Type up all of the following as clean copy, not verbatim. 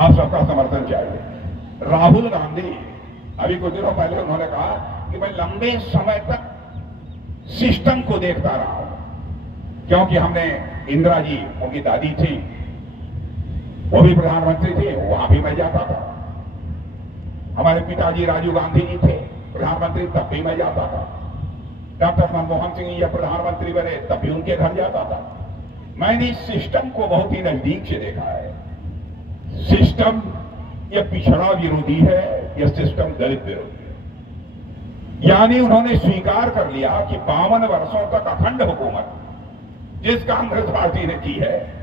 आप सबका समर्थन चाहिए। राहुल गांधी अभी कुछ दिनों पहले उन्होंने कहा कि मैं लंबे समय तक सिस्टम को देखता रहा हूं, क्योंकि हमने इंदिरा जी उनकी दादी थी, वो भी प्रधानमंत्री थे, वहां भी मैं जाता था। हमारे पिताजी राजीव गांधी जी थे प्रधानमंत्री, तब भी मैं जाता था। डॉक्टर मनमोहन सिंह जब प्रधानमंत्री बने तब भी उनके घर जाता था। मैंने इस सिस्टम को बहुत ही नजदीक से देखा है। सिस्टम यह पिछड़ा विरोधी है, यह सिस्टम दलित विरोधी है। यानी उन्होंने स्वीकार कर लिया कि 52 वर्षों तक अखंड हुकूमत जिस कांग्रेस पार्टी ने की है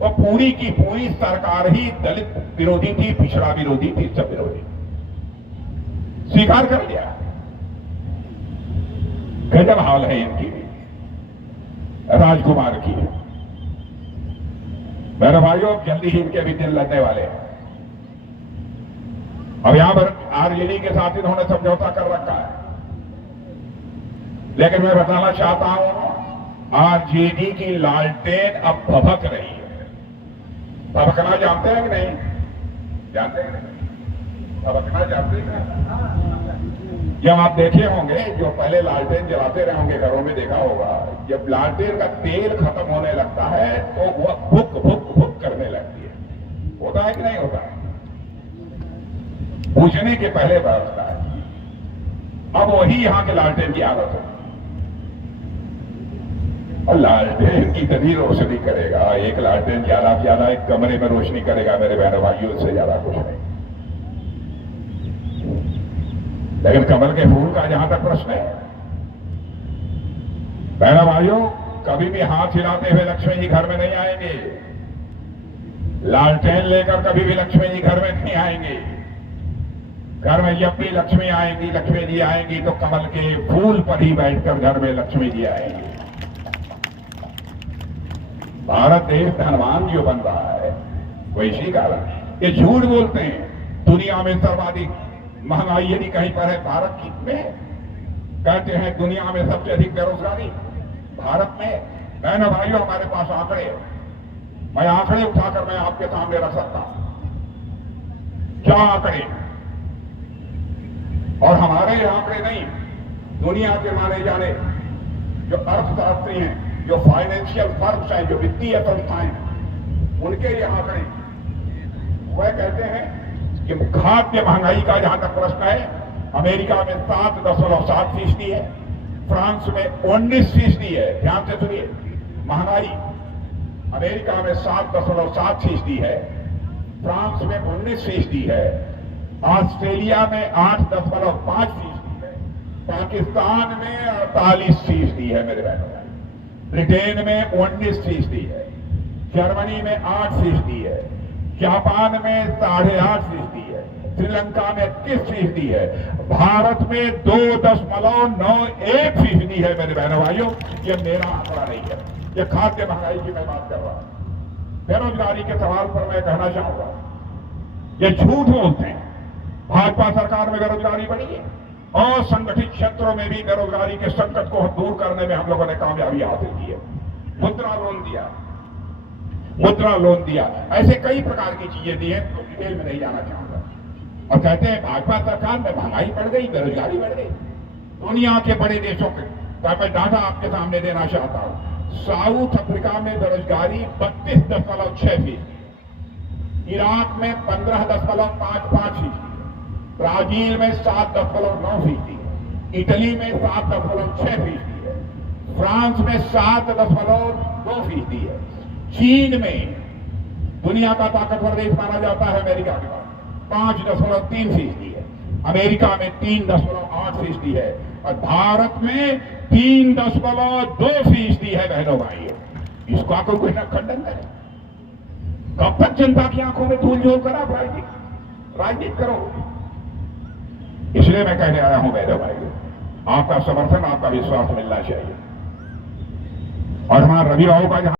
वह पूरी की पूरी सरकार ही दलित विरोधी थी, पिछड़ा विरोधी थी, सब विरोधी स्वीकार कर लिया। गजब हाल है इनकी भी, राजकुमार की। मेरे भाइयों, जल्दी ही इनके भी दिन लगने वाले हैं। अब यहां पर आरजेडी के साथ इन्होंने समझौता कर रखा है, लेकिन मैं बताना चाहता हूं आरजेडी की लालटेन अब भभक रही है। भभकना जानते हैं कि नहीं? जानते हैं? भभकना जानते हैं? जब आप देखे होंगे, जो पहले लालटेन जलाते रहे होंगे, घरों में देखा होगा, जब लालटेन का तेल खत्म होने लगता है तो वह भुक भुक भुक करने लगती है। होता है कि नहीं होता है? पूछने के पहले बरसता है। अब वही यहां के लालटेन की आदत है। और लालटेन कितनी रोशनी करेगा? एक लालटेन ज्यादा से ज्यादा एक कमरे में रोशनी करेगा मेरे बहनों भाइयों, से ज्यादा कुछ नहीं। लेकिन कमल के फूल का जहां तक प्रश्न है, बहनों भाइयों, कभी भी हाथ हिलाते हुए लक्ष्मी जी घर में नहीं आएंगे। लालटेन लेकर कभी भी लक्ष्मी जी घर में नहीं आएंगे। घर में जब भी लक्ष्मी आएंगी, लक्ष्मी जी आएंगी तो कमल के फूल पर ही बैठकर घर में लक्ष्मी जी आएंगी। भारत देश धनवान जो बन रहा है वो इसी कारण। ये झूठ बोलते हैं दुनिया में सर्वाधिक महंगाई यदि कहीं पर है भारत की में, कहते हैं दुनिया में सबसे अधिक बेरोजगारी भारत में। बहनों भाइयों, हमारे पास आंकड़े, मैं आंकड़े उठाकर मैं आपके सामने रख सकता हूं। क्या आंकड़े? और हमारे आंकड़े नहीं, दुनिया के माने जाने जो अर्थशास्त्री हैं, जो फाइनेंशियल फर्म्स हैं, जो वित्तीय संस्थाएं हैं, उनके ये आंकड़े वह कहते हैं कि खाद्य महंगाई का जहां तक प्रश्न है, अमेरिका में 7.7% है, फ्रांस में 19% है। ध्यान से सुनिए, महंगाई अमेरिका में 7.7% है, फ्रांस में 19% है, ऑस्ट्रेलिया में 8.5% है, पाकिस्तान में 48% है मेरे बहनों। ब्रिटेन में 19% है, जर्मनी में 8% है, जापान में 8.5% है, श्रीलंका में 21% है, भारत में 2.91% है मेरे बहनों भाइयों। यह मेरा आंकड़ा नहीं है, यह खाद्य महंगाई की मैं बात कर रहा हूं। बेरोजगारी के सवाल पर मैं कहना चाहूंगा, ये झूठ बोलते हैं। भाजपा सरकार में बेरोजगारी बढ़ी है और संगठित क्षेत्रों में भी बेरोजगारी के संकट को दूर करने में हम लोगों ने कामयाबी हासिल की है। मुद्रा लोन दिया, ऐसे कई प्रकार की चीजें दी हैं, तो डिटेल में नहीं जाना चाहूंगा। और कहते हैं भाजपा सरकार में महंगाई बढ़ गई, बेरोजगारी बढ़ गई। दुनिया के बड़े देशों के मैं डाटा आपके सामने देना चाहता हूं। साउथ अफ्रीका में बेरोजगारी 32.6%, इराक में 15.55%, ब्राजील में 7.9%, इटली में 7.6% है, फ्रांस में 7.2% है, चीन में दुनिया का ताकतवर देश माना जाता है अमेरिका के बाद 5.3% है, अमेरिका में 3.8% है, और भारत में 3.2% है बहनों भाई। इसको आकर कोई ना खंडन करे। कब तक जनता की आंखों में धूल झोंक कर आप राजनीति करो? इसलिए मैं कहने आया हूं बहनों भाई, आपका समर्थन, आपका विश्वास मिलना चाहिए। और हमारा रवि बाबू का